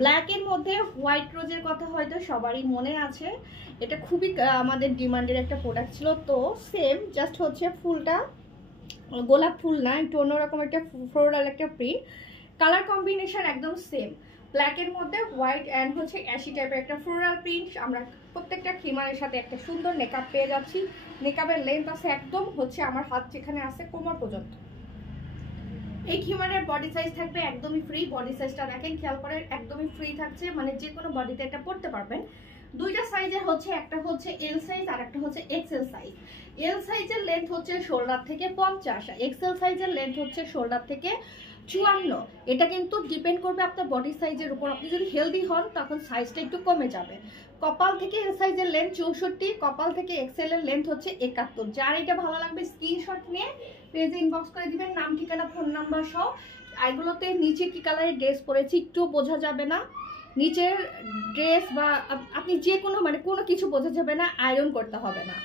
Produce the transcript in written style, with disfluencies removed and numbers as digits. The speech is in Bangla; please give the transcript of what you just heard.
ব্ল্যাকের মধ্যে হোয়াইট রোজের কথা হয়তো সবারই মনে আছে, এটা খুবই আমাদের ডিমান্ডের একটা প্রোডাক্ট ছিল। তো সেম জাস্ট হচ্ছে ফুলটা গোলাপ ফুল না, একটু অন্যরকম একটা ফ্লোরাল একটা প্রিন্ট, কালার কম্বিনেশন একদম সেম, ব্ল্যাকের মধ্যে হোয়াইট অ্যান্ড হচ্ছে অ্যাশি টাইপের একটা ফ্লোরাল প্রিন্ট। আমরা প্রত্যেকটা খিমারের সাথে একটা সুন্দর নেকআপ পেয়ে যাচ্ছি। নেকআপের লেন্থ আছে একদম হচ্ছে আমার হাত যেখানে আছে কোমর পর্যন্ত। এই খিমারের বডি সাইজ থাকবে একদমই ফ্রি, বডি সাইজটা দেখেন খেয়াল করে, একদমই ফ্রি থাকছে, মানে যে কোনো বডিতে এটা পড়তে পারবেন। দুইটা সাইজের হচ্ছে, একটা হচ্ছে এল সাইজ আর একটা হচ্ছে এক্সেল সাইজ। এল সাইজের লেন্থ হচ্ছে শোল্ডার থেকে 50, এক্সেল সাইজের লেন্থ হচ্ছে শোল্ডার থেকে 54। এটা কিন্তু ডিপেন্ড করবে আপনার বডি সাইজের উপর। আপনি যদি হেলদি হন তখন সাইজটা একটু কমে যাবে। কপাল থেকে এল সাইজের লেন্থ 64, কপাল থেকে এক্সেল এর লেন্থ হচ্ছে 71। যার এটা ভালো লাগবে স্ক্রিনশট নিয়ে পেজে ইনবক্স করে দিবেন, নাম ঠিকানা ফোন নাম্বার সহ। এগুলোতে নিচে কি কালারের ড্রেস পরেছি একটু বোঝা যাবে না, নিচের ড্রেস বা আপনি যে কোনো মানে কোনো কিছু বোঝা যাবে না, আয়রন করতে হবে না।